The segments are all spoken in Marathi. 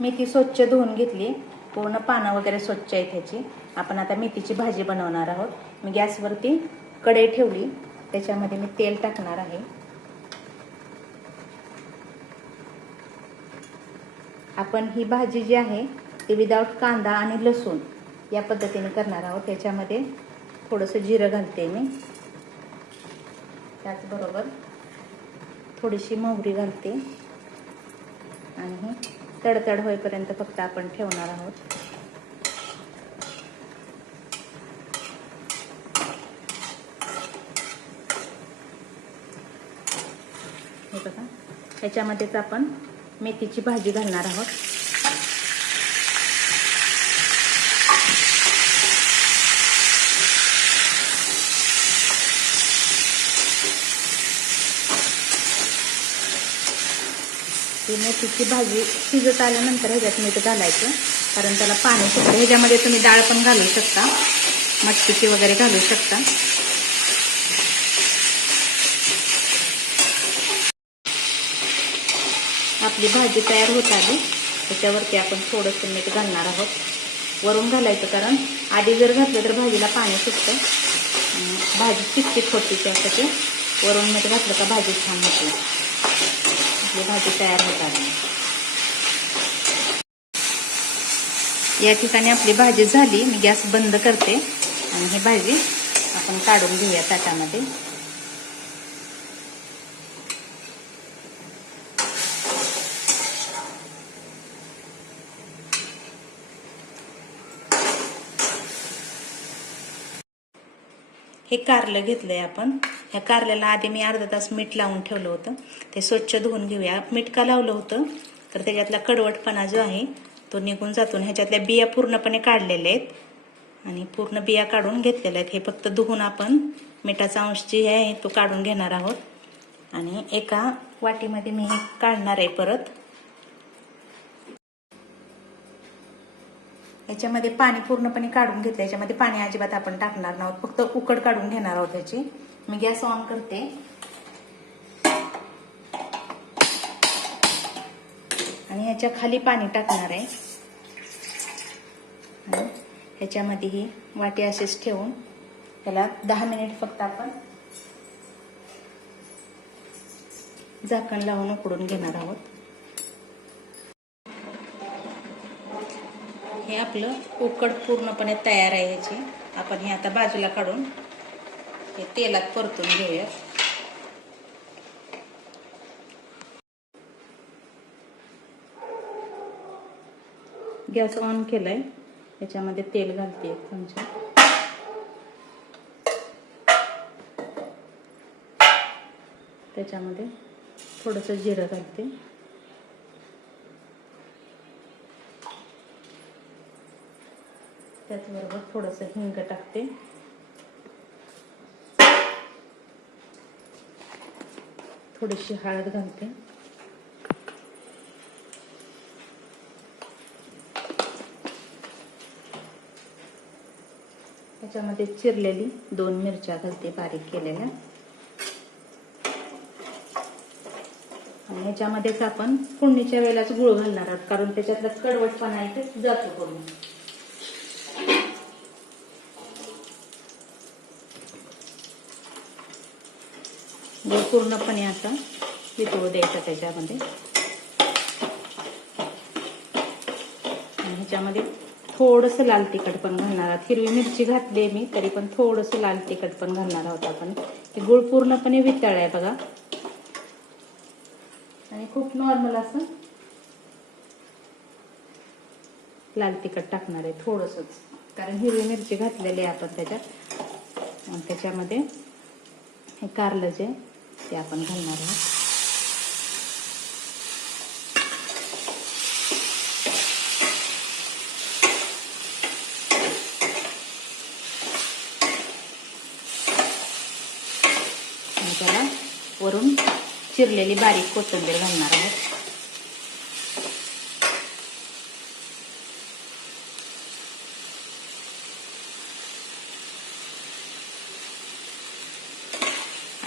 मेथी स्वच्छ धुवून घेतली. पूर्ण पानं वगैरे स्वच्छ आहे त्याची आपण आता मेथीची भाजी बनवणार आहोत. मी गॅसवरती कढई ठेवली. त्याच्यामध्ये मी तेल टाकणार आहे. आपण ही भाजी जी आहे ती विदाऊट कांदा आणि लसूण या पद्धतीने करणार आहोत. त्याच्यामध्ये थोडंसं जिरं घालते मी. त्याचबरोबर थोडीशी मोहरी घालते. आणि तडतड होईपर्यंत फक्त आपण ठेवणार आहोत. हे बघा ह्याच्यामध्येच आपण मेथीची भाजी घालणार आहोत ती मेथीची भाजी शिजत आल्यानंतर ह्याच्यात मीठ घालायचं. कारण त्याला पाणी सुटतं ह्याच्यामध्ये तुम्ही डाळ पण घालू शकता. मटकीची वगैरे घालू शकता. आपली भाजी तयार होत आली. त्याच्यावरती आपण थोडंसं मीठ घालणार आहोत. वरून घालायचं कारण आधी जर घातलं तर भाजीला पाणी सुटतं. भाजी चिकचिक होती त्यासाठी वरून मीठ घातलं का भाजी छान होते. आपली भाजी तयार होत आली या ठिकाणी आपली भाजी झाली मी गॅस बंद करते. आणि ही भाजी आपण काढून घेऊया ताटामध्ये. हे कारलं घेतलंय आपण. ह्या कारल्याला आधी मी अर्धा तास मीठ लावून ठेवलं होतं. ते स्वच्छ धुवून घेऊया. मीठ का लावलं होतं? तर त्याच्यातला कडवटपणा जो आहे तो निघून जातो. आणि ह्याच्यातल्या बिया पूर्णपणे काढलेल्या आहेत. आणि पूर्ण बिया काढून घेतलेल्या आहेत. हे फक्त धुवून आपण मिठाचा अंश जे आहे तो काढून घेणार आहोत. आणि एका वाटीमध्ये मी हे काढणार आहे परत. याच्यामध्ये पाणी पूर्णपणे काढून घेतलं याच्यामध्ये पाणी अजिबात आपण टाकणार नाहोत. फक्त उकड काढून घेणार आहोत याची मी गॅस ऑन करते. आणि ह्याच्या खाली पाणी टाकणार आहे. ह्याच्यामध्ये ही वाटी अशीच ठेवून त्याला दहा मिनिट फक्त आपण झाकण लावून उकडून घेणार आहोत. हे आपलं उकड पूर्णपणे तयार आहे ह्याची. आपण हे आता बाजूला काढून हे तेलात परतून घेऊया गॅस ऑन केलाय. त्याच्यामध्ये तेल घालते एक चमचा त्याच्यामध्ये थोडंसं जिरं घालते. त्याचबरोबर थोडंसं हिंग टाकते. थोडीशी हळद घालते. त्याच्यामध्ये चिरलेली दोन मिरच्या घालते बारीक केलेल्या. आणि ह्याच्यामध्येच आपण फोडणीच्या वेळेलाच गुळ घालणार आहोत कारण त्याच्यातला कडवटपणा आहे ते जातो करून. गुळ पूर्णपणे असं वितळू द्यायचा त्याच्यामध्ये. ह्याच्यामध्ये थोडंसं लाल तिखट पण घालणार आहोत. हिरवी मिरची घातली मी तरी पण थोडंसं लाल तिखट पण घालणार आहोत आपण. ते गुळ पूर्णपणे वितळ आहे बघा. आणि खूप नॉर्मल असं लाल तिखट टाकणार आहे थोडंसंच. कारण हिरवी मिरची घातलेली आहे आपण त्याच्यात. त्याच्यामध्ये हे कारलं जे ते आपण घालणार आहोत. त्याला वरून चिरलेली बारीक कोथिंबीर घालणार आहोत.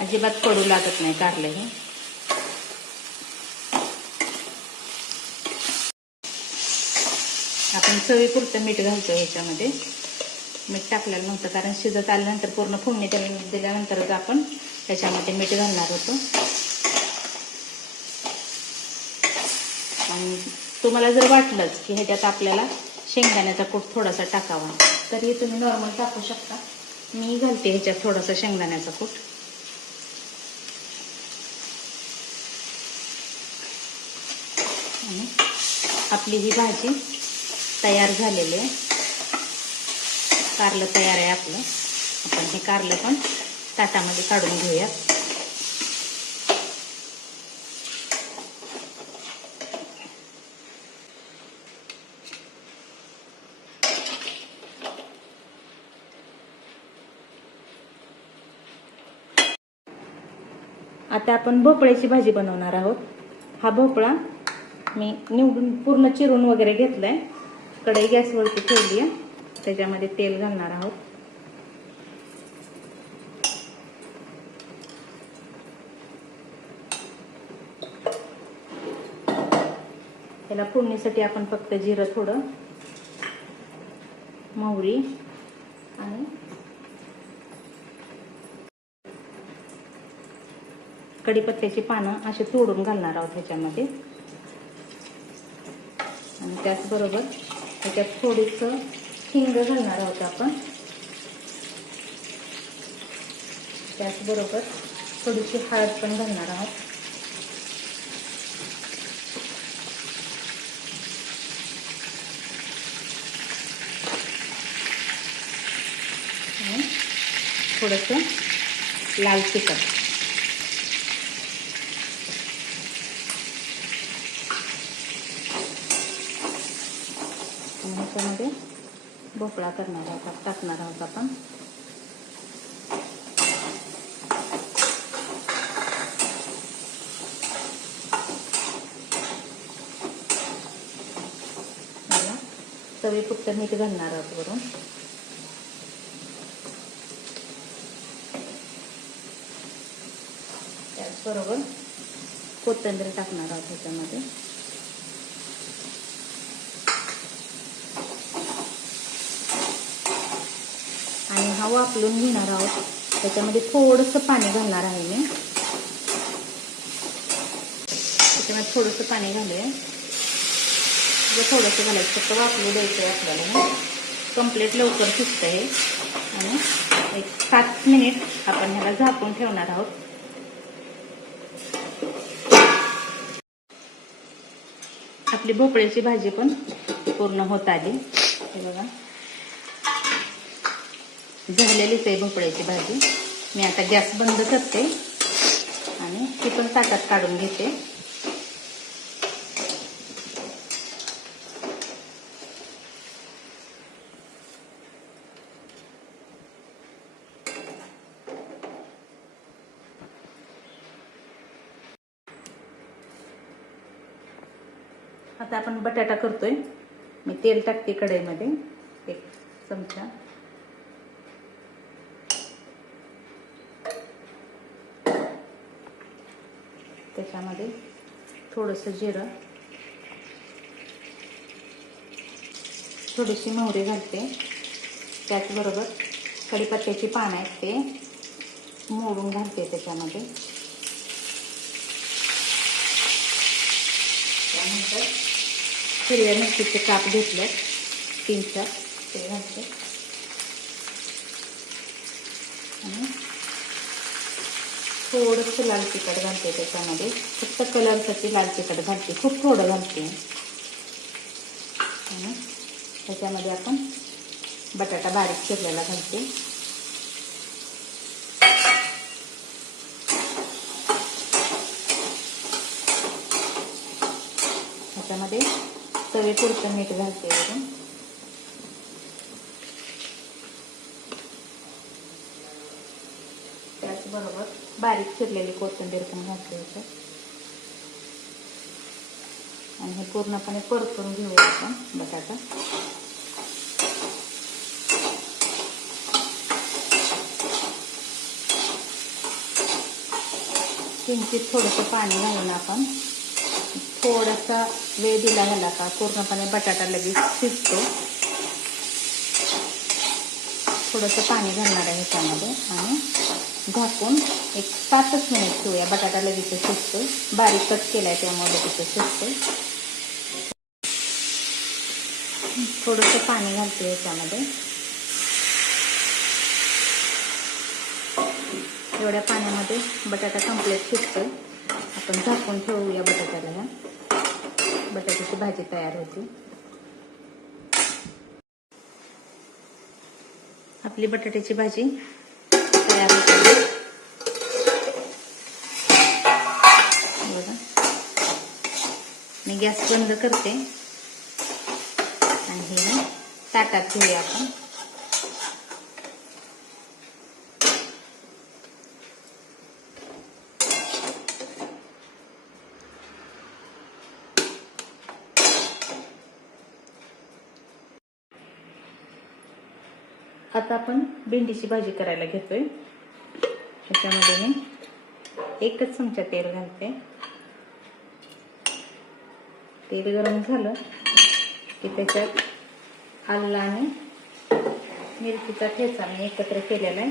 अजिबात पडू लागत नाही कारलं हे आपण चवीपुरतं मीठ घालतो ह्याच्यामध्ये. मीठ टाकलेलं नव्हतं कारण शिजत आल्यानंतर पूर्ण फोडणी त्याला दिल्यानंतरच आपण त्याच्यामध्ये मीठ घालणार होतो. आणि तुम्हाला जर वाटलंच की ह्याच्यात आपल्याला शेंगदाण्याचा कूट थोडासा टाकावा तरी तुम्ही नॉर्मल टाकू शकता. मी घालते ह्याच्यात थोडासा शेंगदाण्याचा कूट. आपली ही भाजी तयार झालेली आहे. कारलं तयार आहे आपलं. आपण हे कारलं पण ताटामध्ये काढून घेऊया. आता आपण भोपळ्याची भाजी बनवणार आहोत. हा भोपळा मी निवडून पूर्ण चिरून वगैरे घेतलाय. कढई गॅसवरती ठेवली आहे त्याच्यामध्ये तेल घालणार आहोत. त्याला फोडणीसाठी आपण फक्त जिरं थोडं मोहरी आणि कढीपत्त्याची पानं असे तोडून घालणार आहोत ह्याच्यामध्ये. त्याचबरोबर त्याच्यात थोडीसं हिंग घालणार आहोत आपण. त्याचबरोबर थोडीशी हळद पण घालणार आहोत. थोडंसं लाल तिखट आणि ह्याच्यामध्ये भोपळा करणार आहोत टाकणार आहोत आपण. याला चवीपुरतं मीठ घालणार आहोत वरून. त्याचबरोबर कोथिंबीर टाकणार आहोत त्याच्यामध्ये आणि हा वापलून घेणार आहोत. त्याच्यामध्ये थोडंसं पाणी घालणार आहे मी. त्याच्यामध्ये थोडंसं पाणी घालूया. म्हणजे थोडंसं घालायचं फक्त वापरू द्यायचं आहे आपल्याला. कंप्लीट लवकर शिजतं हे. आणि एक सात मिनिट आपण ह्याला झाकून ठेवणार आहोत. आपली भोपळ्याची भाजी पण पूर्ण होत आली. हे बघा. झालेलीच आहे भोपळ्याची भाजी. मी आता गॅस बंद करते आणि ती पण ताटात काढून घेते. आता आपण बटाटा करतोय. मी तेल टाकते कढईमध्ये. एक चमचा. त्याच्यामध्ये थोडंसं जिरं. थोडीशी मोहरी घालते. त्याचबरोबर कढीपत्त्याची पानं आहेत ते मोडून घालते त्याच्यामध्ये. त्यानंतर हिरव्या मिरचीचे काप घेतले. तीन चार ते घालते आणि थोडंसं लाल तिखट घालते त्याच्यामध्ये. फक्त कलरसाठी लाल तिखट घालते. खूप थोडं घालते. आणि त्याच्यामध्ये आपण बटाटा बारीक चिरलेला घालते. त्याच्यामध्ये तवे चवीपुरतं मीठ घालते वरून त्याचबरोबर बारीक चिरलेली कोथिंबीर पण घातली होती. आणि हे पूर्णपणे परतून घेऊया आपण बटाटा. किंचित थोडंसं पाणी घालून आपण थोडासा वेळ दिला झाला का पूर्णपणे बटाटा लगेच शिजतो. थोडंसं पाणी घालणार आहे ह्याच्यामध्ये आणि झाकून एक पाचच मिनिट ठेवूया. बटाटा लगेच शिजतो बारीक कट केला आहे त्यामुळे लगेच शिजतो थोडंसं पाणी घालते याच्यामध्ये. एवढ्या पाण्यामध्ये बटाटा कंप्लीट शिजतोय. आपण झाकून ठेवूया बटाट्याला ह्या. बटाट्याची भाजी तयार होती. आपली बटाट्याची भाजी मी गॅस बंद करते. आणि हे ताटात घेऊया आपण. आता आपण भेंडीची भाजी करायला घेतोय. त्याच्यामध्ये मी एकच चमचा तेल घालते. तेल गरम झालं की त्याच्यात आलं आणि मिरचीचा ठेचा मी एकत्र केलेला आहे.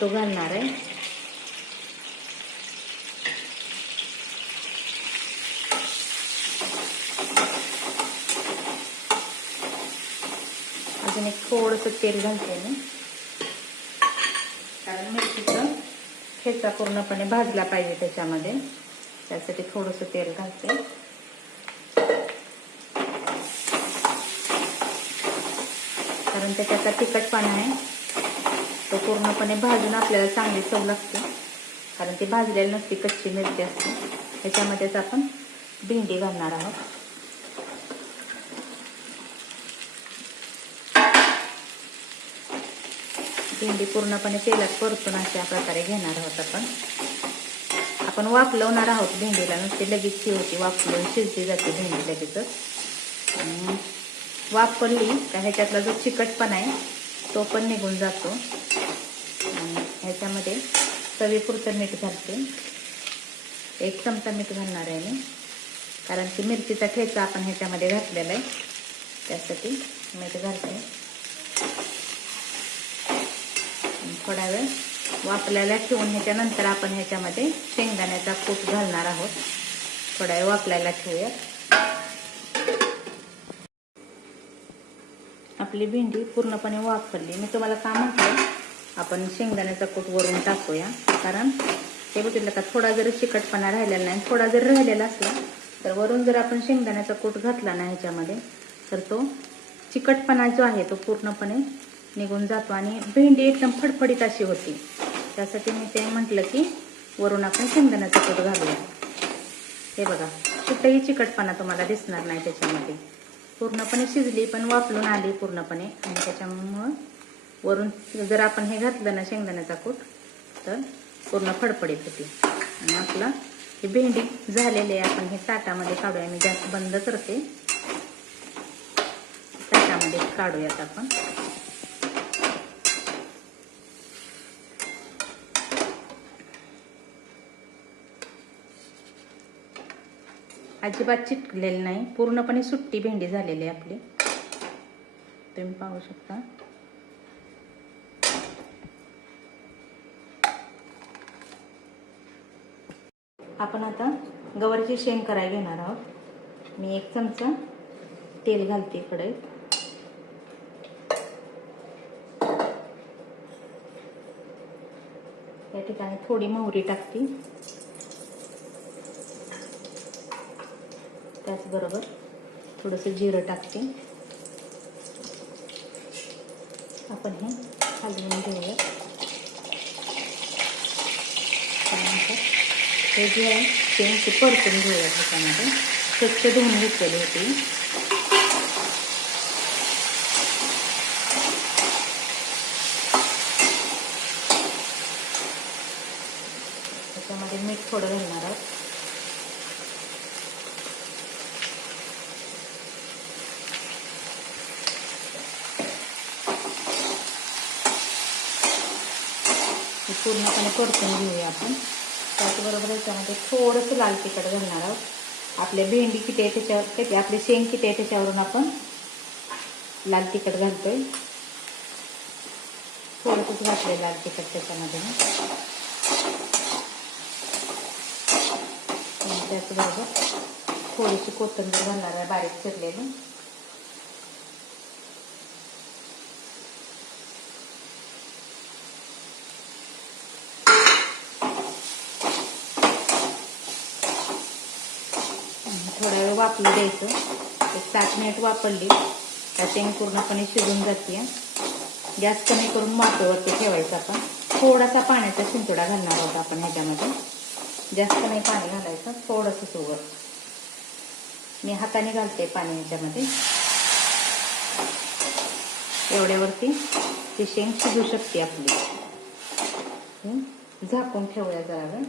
तो घालणार आहे. आणि थोडंसं तेल घालते मी. कारण मिरचीचा ठेचा पूर्णपणे भाजला पाहिजे त्याच्यामध्ये. त्यासाठी थोडंसं तेल घालते. कारण त्याच्याचा तिखटपणा आहे तो पूर्णपणे भाजून आपल्याला चांगली चव लागते. कारण ती भाजलेली नसती कच्ची मिरची असते. त्याच्यामध्येच आपण भेंडी घालणार आहोत. भेंडी पूर्णपणे तेलात परतून अशा प्रकारे घेणार आहोत आपण. आपण वाफलवणार आहोत भेंडीला नुसती लगेच शिवती होती वाफलवून शिजली जाते भेंडी लगेचच. आणि वाफ का ह्याच्यातला जो चिकटपणा आहे तो पण निघून जातो. आणि ह्याच्यामध्ये चवीपुरतं मीठ घालते. एक चमचा मीठ घालणार आहे मी कारण की मिरचीचा ठेचा आपण ह्याच्यामध्ये घातलेला आहे. त्यासाठी मीठ घालते. थोडा वेळ वापल्याला ठेवून ह्याच्यानंतर आपण ह्याच्यामध्ये शेंगदाण्याचा कूट घालणार आहोत. थोडा वेळ वापलायला ठेवूया. आपली भेंडी पूर्णपणे वापरली मी तुम्हाला का म्हटलं? आपण शेंगदाण्याचा कूट वरून टाकूया. कारण ते बघितलं का थोडा जरी चिकटपणा राहिलेला नाही थोडा जरी राहिलेला असला तर वरून जर आपण शेंगदाण्याचा कूट घातला ना ह्याच्यामध्ये तर तो चिकटपणा जो आहे तो पूर्णपणे निघून जातो आणि भेंडी एकदम फडफडीत अशी होती. त्यासाठी मी ते म्हटलं की वरून आपण शेंगदाण्याचा कूट घालूया. हे बघा कुठंही चिकटपणा तुम्हाला दिसणार नाही त्याच्यामध्ये. पूर्णपणे शिजली पण वापरून आली पूर्णपणे. आणि त्याच्यामुळं वरून जर आपण हे घातलं ना शेंगदाण्याचा कूट तर पूर्ण फडफडीत होती. आणि आपलं ही भेंडी झालेली आहे. आपण हे ताटामध्ये काढूया. मी गॅस बंद करते. ताटामध्ये काढूयात आपण. अजिबात चिटकलेली नाही. पूर्णपणे सुट्टी भेंडी झालेली आहे आपली. तुम्ही पाहू शकता. आपण आता गवारीची शेंग करायला घेणार आहोत. मी एक चमचा तेल घालते इकडे. या ठिकाणी थोडी मोहरी टाकते. त्याचबरोबर थोडंसं जिरं टाकते. आपण हे हलवून घेऊया. त्यानंतर हे जे आहे ते परतून घेऊया त्याच्यामध्ये. स्वच्छ धुवून घेतलेली होती त्याच्यामध्ये मीठ थोडं घालणार आहोत हे पूर्णपणे परतून घेऊया आपण. त्याचबरोबर याच्यामध्ये थोडंसं लाल तिखट घालणार आहोत. आपल्या भेंडी किती आहे त्याच्यावर किती आपली शेंग किती आहे त्याच्यावरून आपण लाल तिखट घालतोय. थोडंसंच घातलंय लाल तिखट त्याच्यामध्ये. त्याचबरोबर थोडीशी कोथिंबीर घालणार आहे बारीक चिरलेली आणि थोडा वेळ वापरू द्यायचं एक सात मिनिट वापरली. त्या शेंग पूर्णपणे शिजून जाते गॅस कमी करून वाफेवरती ठेवायचं आपण. थोडासा पाण्याचा शिंतोडा घालणार आहोत आपण ह्याच्यामध्ये. जास्त नाही पाणी घालायचं थोडंसं सोबत मी हाताने घालते पाणी ह्याच्यामध्ये. एवढ्यावरती ती शेंग शिजू शकते आपली. झाकून ठेवूया जरा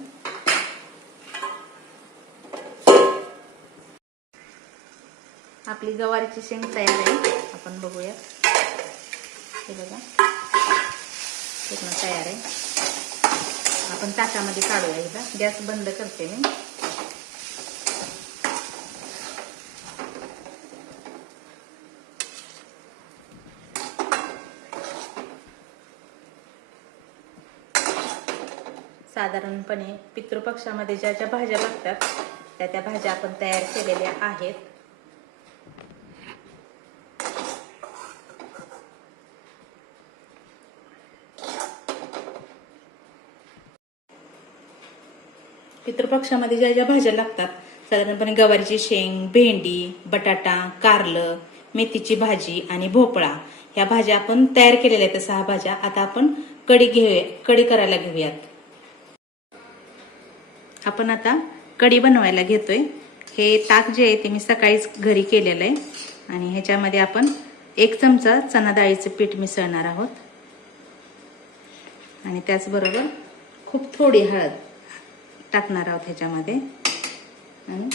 आपली गवारीची शेंग तयार आहे. आपण बघूया हे बघा. पूर्ण तयार आहे. आपण ताटामध्ये काढूया एकदा. गॅस बंद करते मी. साधारणपणे पितृपक्षामध्ये ज्या ज्या भाज्या लागतात त्या त्या भाज्या आपण तयार केलेल्या आहेत. पितृपक्षामध्ये ज्या ज्या भाज्या लागतात साधारणपणे गवारीची शेंग भेंडी बटाटा कारलं मेथीची भाजी आणि भोपळा ह्या भाज्या आपण तयार केलेल्या आहेत. सहा भाज्या आता आपण कढी घेऊया कढी करायला घेऊयात. आपण आता कढी बनवायला घेतोय. हे ताक जे आहे ते मी सकाळीच घरी केलेलं आहे. आणि ह्याच्यामध्ये आपण एक चमचा चना डाळीचं पीठ मिसळणार आहोत. आणि त्याचबरोबर खूप थोडी हळद. टाकणार आहोत ह्याच्यामध्ये. आणि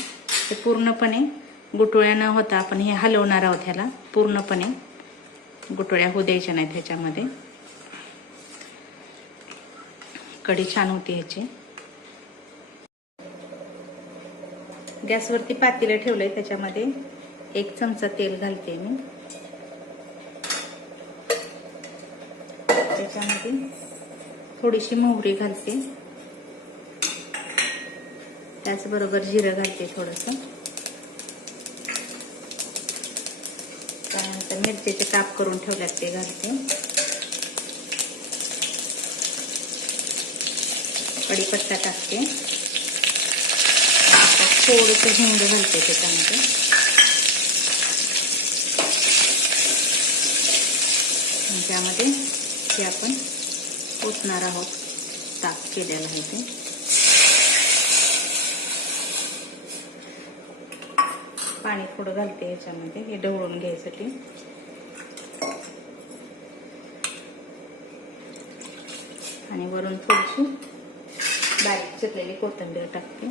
ते पूर्णपणे गुटोळ्या न होता. आपण हे हलवणार आहोत ह्याला. पूर्णपणे गुटोळ्या होऊ द्यायच्या नाहीत ह्याच्यामध्ये. कढी छान होती ह्याची. गॅसवरती पातेलं ठेवलंय त्याच्यामध्ये. एक चमचा तेल घालते मी. त्याच्यामध्ये थोडीशी मोहरी घालते. त्याचबरोबर जिरं घालते थोडंसं. त्यानंतर मिरचीचे काप करून ठेवल्यात ते घालते. कढीपत्ता टाकते. थोडंसं हिंग घालते त्याच्यामध्ये. त्यामध्ये हे आपण ओतणार आहोत ताप केलेलं आहे ते. पाणी थोडं घालते याच्यामध्ये हे ढवळून घ्यायसाठी आणि वरून थोडीशी बारीक चिरलेली कोथिंबीर टाकते.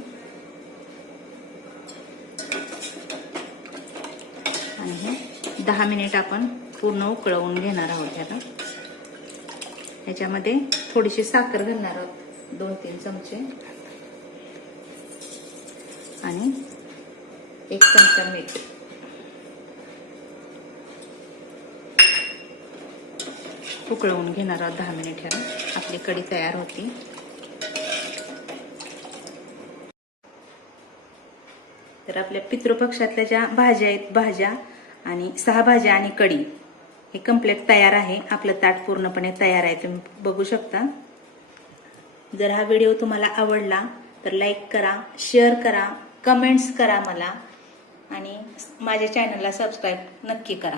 आणि हे दहा मिनिट आपण पूर्ण उकळवून घेणार आहोत ह्याला. ह्याच्यामध्ये थोडीशी साखर घालणार आहोत दोन तीन चमचे. आणि एक चमचा मीठ. उकळवून घेणार आहोत दहा मिनिट ह्या आपली कढी तयार होती. तर आपल्या पितृपक्षातल्या ज्या भाज्या आहेत भाज्या आणि सहा भाज्या आणि कढी हे कंप्लीट तयार आहे. आपलं ताट पूर्णपणे तयार आहे. तुम्ही बघू शकता. जर हा व्हिडिओ तुम्हाला आवडला तर लाईक करा शेअर करा कमेंट्स करा मला. आणि माझ्या चॅनलला सबस्क्राईब नक्की करा.